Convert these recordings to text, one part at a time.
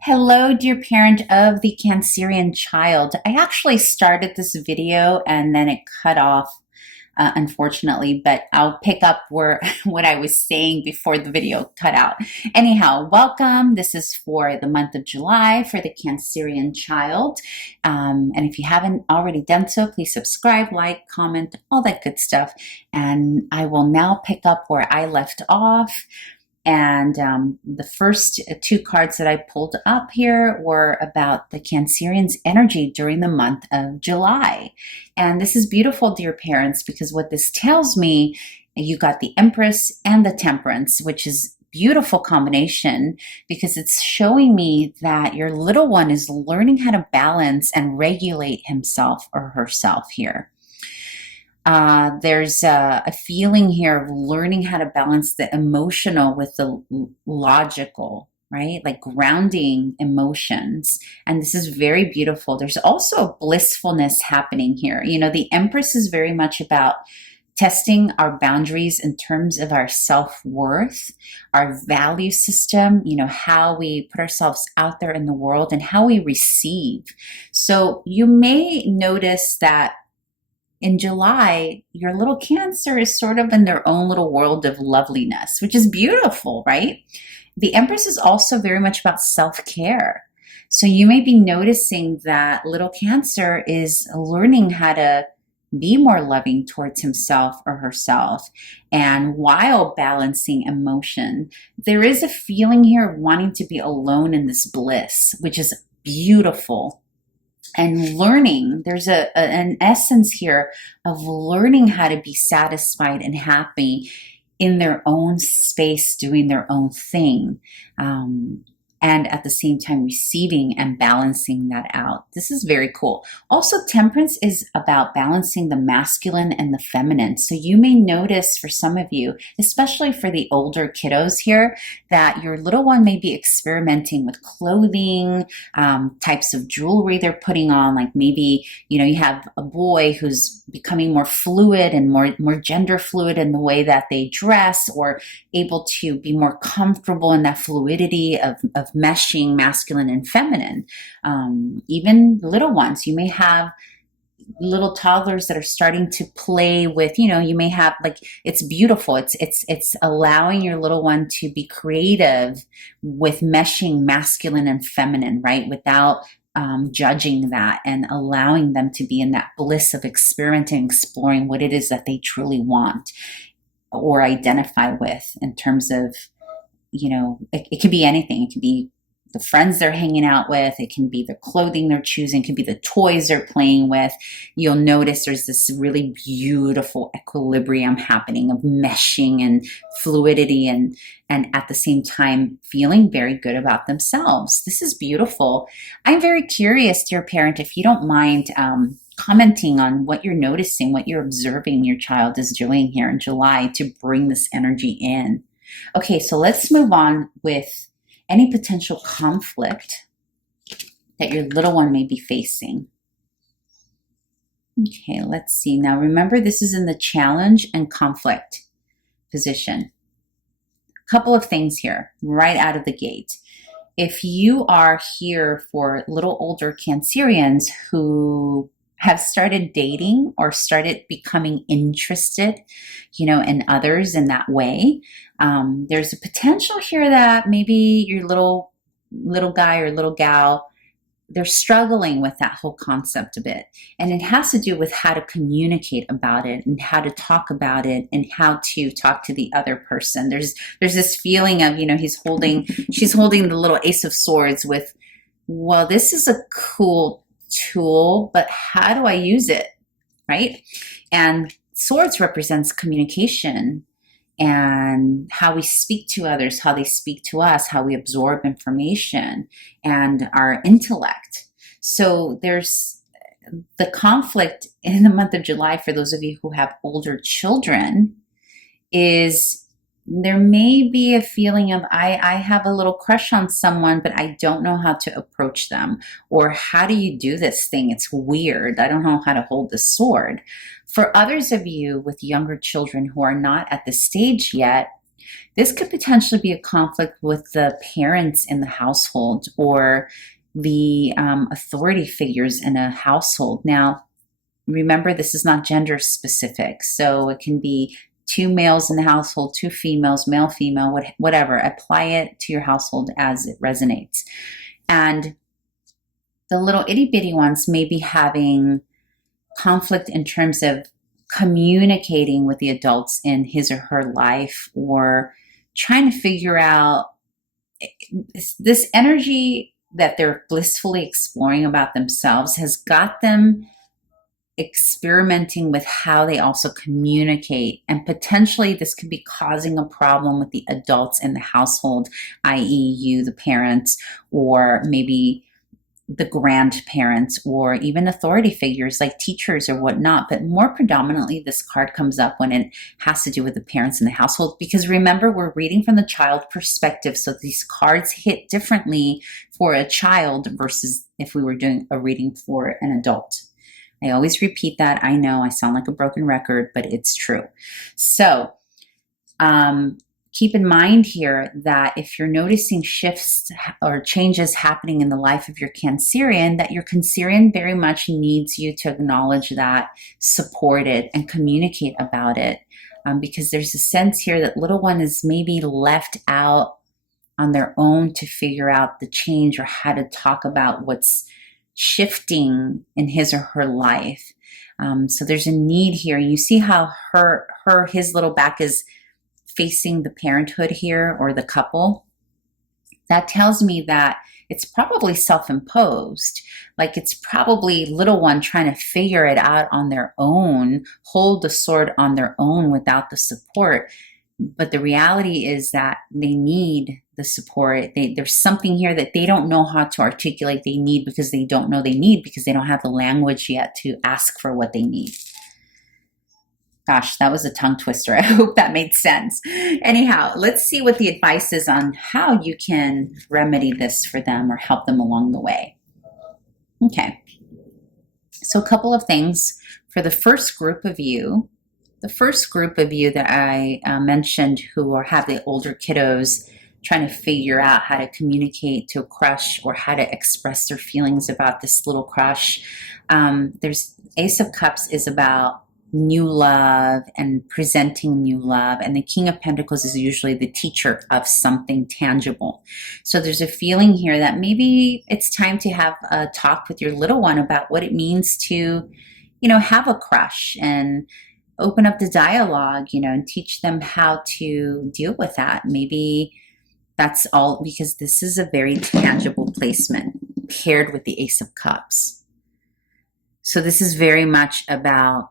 Hello, dear parent of the Cancerian child. I actually started this video and then it cut off, unfortunately, but I'll pick up where what I was saying before the video cut out. Anyhow, welcome. This is for the month of July for the Cancerian child. And if you haven't already done so, please subscribe, like, comment, all that good stuff. And I will now pick up where I left off. And the first two cards that I pulled up here were about the Cancerian's energy during the month of July. And this is beautiful, dear parents, because what this tells me, you got the Empress and the Temperance, which is beautiful combination because it's showing me that your little one is learning how to balance and regulate himself or herself here. There's a feeling here of learning how to balance the emotional with the logical, right? Like grounding emotions. And this is very beautiful. There's also a blissfulness happening here. You know, the Empress is very much about testing our boundaries in terms of our self-worth, our value system, you know, how we put ourselves out there in the world and how we receive. So you may notice that in July, your little Cancer is sort of in their own little world of loveliness, which is beautiful, right? The Empress is also very much about self-care. So you may be noticing that little Cancer is learning how to be more loving towards himself or herself. And while balancing emotion, there is a feeling here of wanting to be alone in this bliss, which is beautiful. And learning, there's an essence here of learning how to be satisfied and happy in their own space, doing their own thing. And at the same time receiving and balancing that out. This is very cool. Also, Temperance is about balancing the masculine and the feminine. So you may notice for some of you, especially for the older kiddos here, that your little one may be experimenting with clothing, types of jewelry they're putting on. Like maybe, you know, you have a boy who's becoming more fluid and more gender fluid in the way that they dress, or able to be more comfortable in that fluidity of meshing masculine and feminine. Even little ones, you may have little toddlers that are starting to play with, you know, you may have, like, it's beautiful. It's allowing your little one to be creative with meshing masculine and feminine, right? Without judging that, and allowing them to be in that bliss of experimenting, exploring what it is that they truly want or identify with in terms of, you know, it could be anything. It could be the friends they're hanging out with. It can be the clothing they're choosing. It could be the toys they're playing with. You'll notice there's this really beautiful equilibrium happening of meshing and fluidity, and at the same time feeling very good about themselves. This is beautiful. I'm very curious, dear parent, if you don't mind commenting on what you're noticing, what you're observing your child is doing here in July to bring this energy in. Okay, so let's move on with any potential conflict that your little one may be facing. Okay, let's see. Now remember, this is in the challenge and conflict position. A couple of things here right out of the gate. If you are here for little older Cancerians who have started dating or started becoming interested, you know, in others in that way, there's a potential here that maybe your little guy or little gal, they're struggling with that whole concept a bit. And it has to do with how to communicate about it and how to talk about it and how to talk to the other person. There's this feeling of, you know, she's holding the little Ace of Swords with, well, this is a cool tool, but how do I use it, right? And swords represents communication and how we speak to others, how they speak to us, how we absorb information, and our intellect. So there's the conflict in the month of July for those of you who have older children is there may be a feeling of, I have a little crush on someone, but I don't know how to approach them. Or how do you do this thing? It's weird. I don't know how to hold the sword. For others of you with younger children who are not at the stage yet, This could potentially be a conflict with the parents in the household or the authority figures in a household. Now, remember, this is not gender specific, so it can be two males in the household, two females, male, female, whatever. Apply it to your household as it resonates. And the little itty bitty ones may be having conflict in terms of communicating with the adults in his or her life, or trying to figure out this energy that they're blissfully exploring about themselves has got them experimenting with how they also communicate. And potentially this could be causing a problem with the adults in the household, i.e. you, the parents, or maybe the grandparents, or even authority figures like teachers or whatnot. But more predominantly, this card comes up when it has to do with the parents in the household, because remember, we're reading from the child perspective. So these cards hit differently for a child versus if we were doing a reading for an adult. I always repeat that. I know I sound like a broken record, but it's true. So keep in mind here that if you're noticing shifts or changes happening in the life of your Cancerian, that your Cancerian very much needs you to acknowledge that, support it, and communicate about it. Because there's a sense here that little one is maybe left out on their own to figure out the change or how to talk about what's shifting in his or her life. So there's a need here. You see how his little back is facing the parenthood here, or the couple. That tells me that it's probably self-imposed. Like it's probably little one trying to figure it out on their own, hold the sword on their own without the support. But the reality is that they need the support. There's something here that they don't know how to articulate they need, because they don't know they need, because they don't have the language yet to ask for what they need. Gosh, that was a tongue twister. I hope that made sense. Anyhow, let's see what the advice is on how you can remedy this for them or help them along the way. Okay, so a couple of things for the first group of you. The first group of you that I mentioned, who have the older kiddos trying to figure out how to communicate to a crush or how to express their feelings about this little crush. There's Ace of Cups is about new love and presenting new love, and the King of Pentacles is usually the teacher of something tangible. So there's a feeling here that maybe it's time to have a talk with your little one about what it means to, have a crush, and open up the dialogue, and teach them how to deal with that. Maybe that's all, because this is a very tangible placement paired with the Ace of Cups. So this is very much about,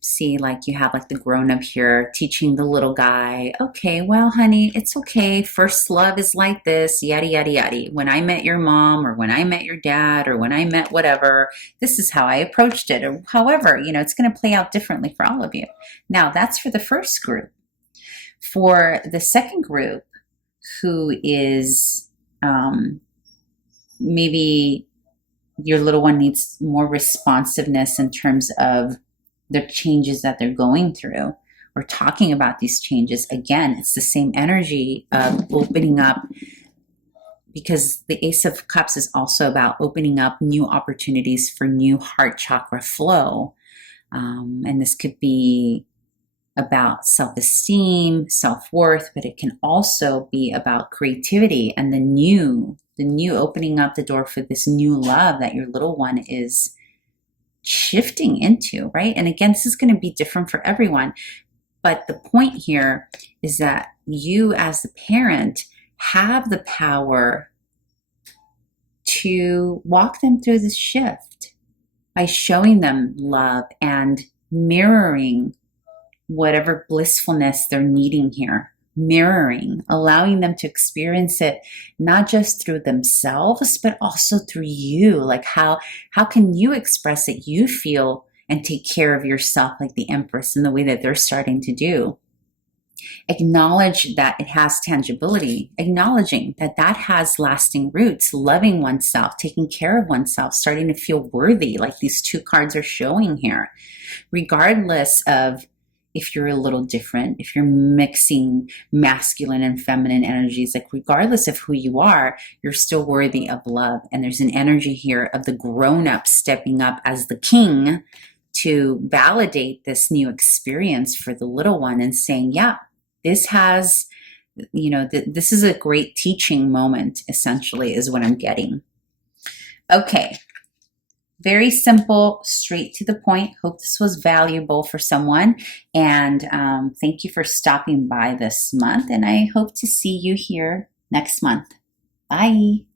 see, like you have like the grown-up here teaching the little guy, okay, well, honey, it's okay. First love is like this, yada, yada, yada. When I met your mom, or when I met your dad, or when I met whatever, this is how I approached it. Or however, it's going to play out differently for all of you. Now, that's for the first group. For the second group, who is maybe your little one needs more responsiveness in terms of the changes that they're going through, or talking about these changes. Again, it's the same energy of opening up, because the Ace of Cups is also about opening up new opportunities for new heart chakra flow. And this could be about self-esteem, self-worth, but it can also be about creativity and the new opening up the door for this new love that your little one is shifting into, right? And again, this is going to be different for everyone. But the point here is that you as the parent have the power to walk them through this shift by showing them love and mirroring whatever blissfulness they're needing here. Mirroring, allowing them to experience it not just through themselves, but also through you. Like how can you express that you feel and take care of yourself like the Empress in the way that they're starting to do. Acknowledge that it has tangibility, acknowledging that that has lasting roots, loving oneself, taking care of oneself, starting to feel worthy, like these two cards are showing here, regardless of if you're a little different, if you're mixing masculine and feminine energies, like regardless of who you are, you're still worthy of love. And there's an energy here of the grown-up stepping up as the king to validate this new experience for the little one and saying, yeah, this has, this is a great teaching moment, essentially, is what I'm getting. Okay. Very simple, straight to the point. Hope this was valuable for someone. And thank you for stopping by this month. And I hope to see you here next month. Bye.